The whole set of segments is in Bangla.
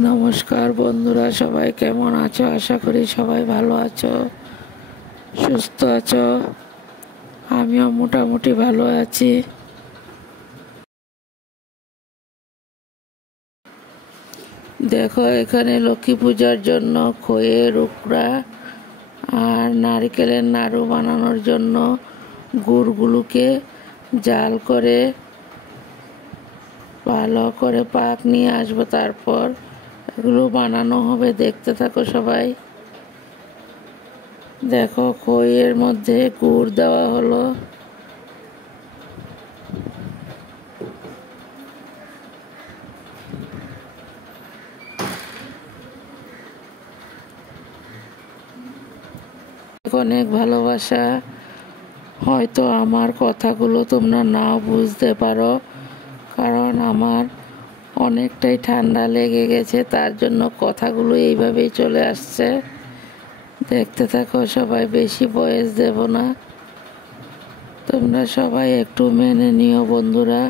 নমস্কার বন্ধুরা, সবাই কেমন আছো? আশা করি সবাই ভালো আছো, সুস্থ আছো। আমিও মোটামুটি ভালো আছি। দেখো, এখানে লক্ষ্মী পূজার জন্য খইয়ের উকড়া আর নারকেলের নাড়ু বানানোর জন্য গুড়গুলোকে জাল করে ভালো করে পাক নিয়ে আসবো, তারপর এগুলো বানানো হবে। দেখতে থাকো সবাই। দেখো, খইয়ের মধ্যে গুড় দেওয়া হলো। অনেক ভালোবাসা। হয়তো আমার কথাগুলো তোমরা নাও বুঝতে পারো, কারণ আমার অনেকটাই ঠান্ডা লেগে গেছে, তার জন্য কথাগুলো এইভাবেই চলে আসছে। দেখতে থাকো সবাই, বেশি ভয়েস দেব না, তোমরা সবাই একটু মেনে নিও বন্ধুরা।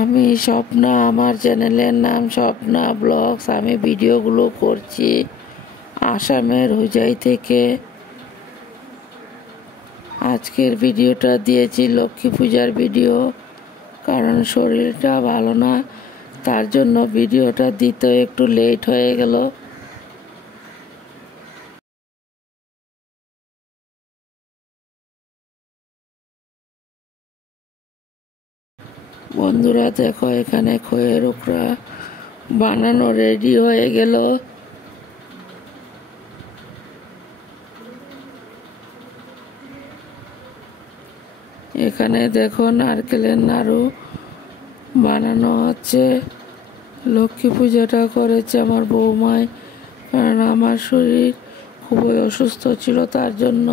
আমি স্বপ্না, আমার চ্যানেলের নাম স্বপ্না ব্লগস। আমি ভিডিওগুলো করছি আসামের হুজাই থেকে। আজকের ভিডিওটা দিয়েছি লক্ষ্মী পূজার ভিডিও, কারণ শরীরটা ভালো না, তার জন্য ভিডিওটা দিতে একটু লেট হয়ে গেল। বন্ধুরা দেখো, এখানে খইয়ের উকড়া বানানো রেডি হয়ে গেল। এখানে দেখো, নারকেলের নাড়ু বানানো হচ্ছে। লক্ষ্মী পূজাটা করেছে আমার বৌমায়, কারণ আমার শরীর খুবই অসুস্থ ছিল, তার জন্য।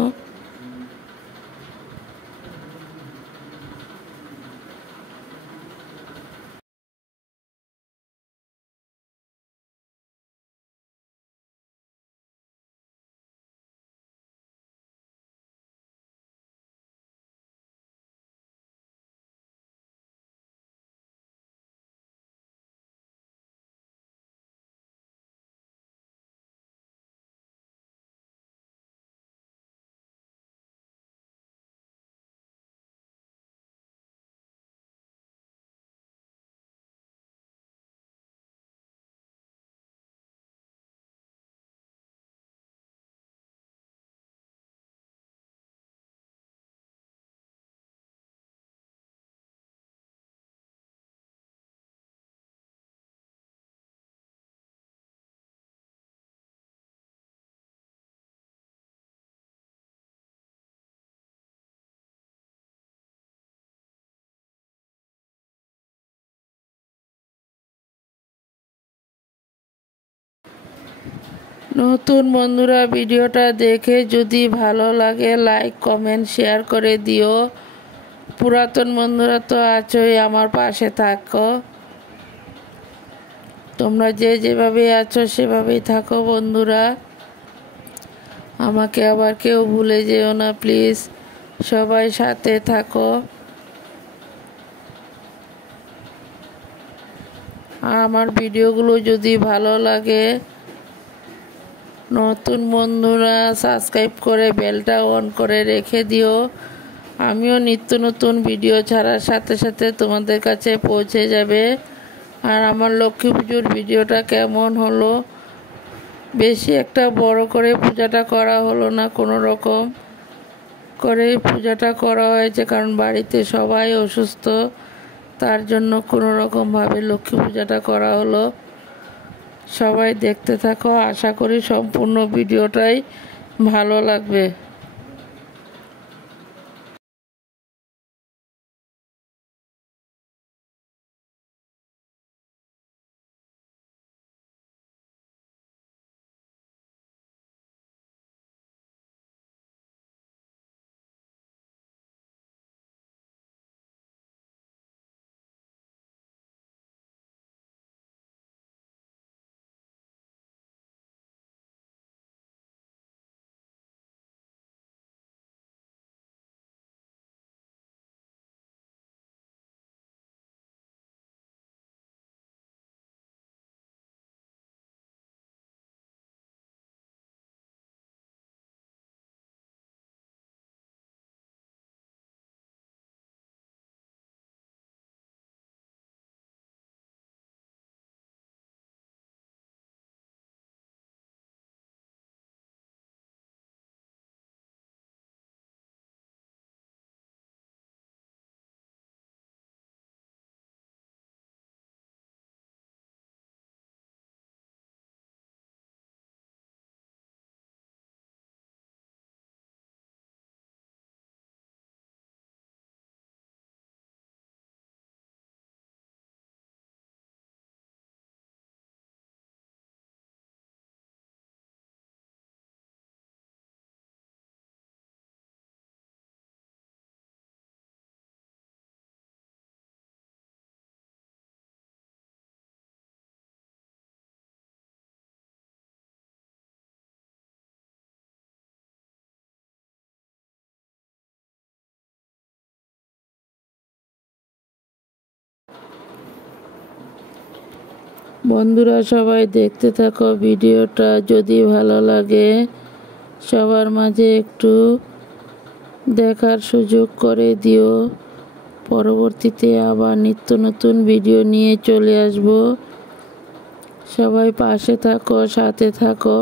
নতুন বন্ধুরা, ভিডিওটা দেখে যদি ভালো লাগে লাইক কমেন্ট শেয়ার করে দিও। পুরাতন বন্ধুরা তো আছোই, আমার পাশে থাকো। তোমরা যে যেভাবে আছো সেভাবেই থাকো বন্ধুরা। আমাকে আবার কেউ ভুলে যেও না প্লিজ, সবাই সাথে থাকো। আর আমার ভিডিওগুলো যদি ভালো লাগে, নতুন বন্ধুরা সাবস্ক্রাইব করে বেলটা অন করে রেখে দিও। আমিও নিত্য নতুন ভিডিও ছাড়ার সাথে সাথে তোমাদের কাছে পৌঁছে যাবে। আর আমার লক্ষ্মী পুজোর ভিডিওটা কেমন হলো, বেশি একটা বড় করে পূজাটা করা হলো না, কোনো রকম করে পূজাটা করা হয়েছে, কারণ বাড়িতে সবাই অসুস্থ, তার জন্য কোনো রকমভাবে লক্ষ্মী পূজাটা করা হলো। সবাই দেখতে থাকো, আশা করি সম্পূর্ণ ভিডিওটাই ভালো লাগবে। বন্ধুরা সবাই দেখতে থাকো ভিডিওটা, যদি ভালো লাগে সবার মাঝে একটু দেখার সুযোগ করে দিও। পরবর্তীতে আবার নিত্য নতুন ভিডিও নিয়ে চলে আসব। সবাই পাশে থাকো, সাথে থাকো।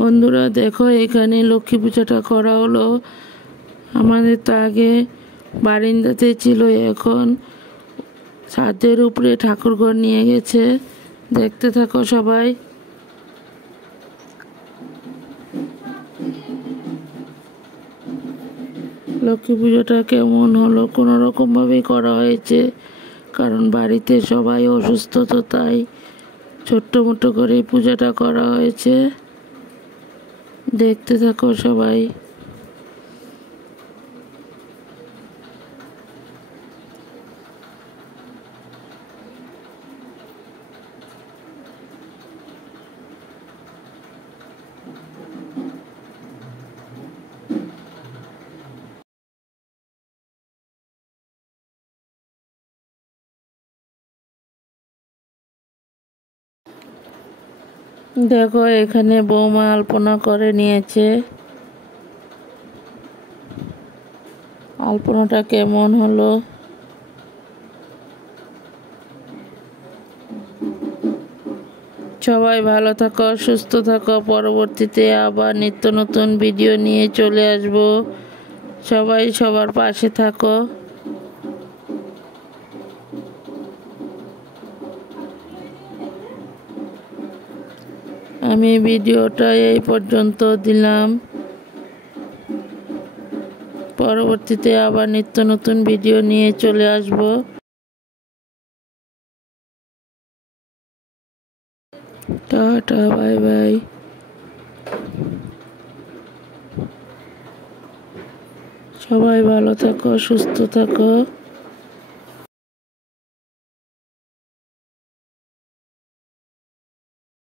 বন্ধুরা দেখো, এখানে লক্ষ্মী পূজাটা করা হলো। আমাদের তো আগে বারিন্দাতে ছিল, এখন ছাদের উপরে ঠাকুরঘর নিয়ে গেছে। দেখতে থাকো সবাই। লক্ষ্মী পুজোটা কেমন হলো, কোনো রকমভাবেই করা হয়েছে, কারণ বাড়িতে সবাই অসুস্থ, তো তাই ছোট্ট মোটো করে পূজাটা করা হয়েছে। দেখতে থাকো সবাই। দেখো এখানে বৌমা আলপনা করে নিয়েছে। আলপনাটা কেমন হলো। সবাই ভালো থাকো, সুস্থ থাকো। পরবর্তীতে আবার নিত্য নতুন ভিডিও নিয়ে চলে আসব। সবাই সবার পাশে থাকো। আমি ভিডিওটা এই পর্যন্ত দিলাম। পরবর্তীতে আবার নিত্য নতুন ভিডিও নিয়ে চলে আসব। Tata, bye bye. সবাই ভালো থাকো, সুস্থ থাকো।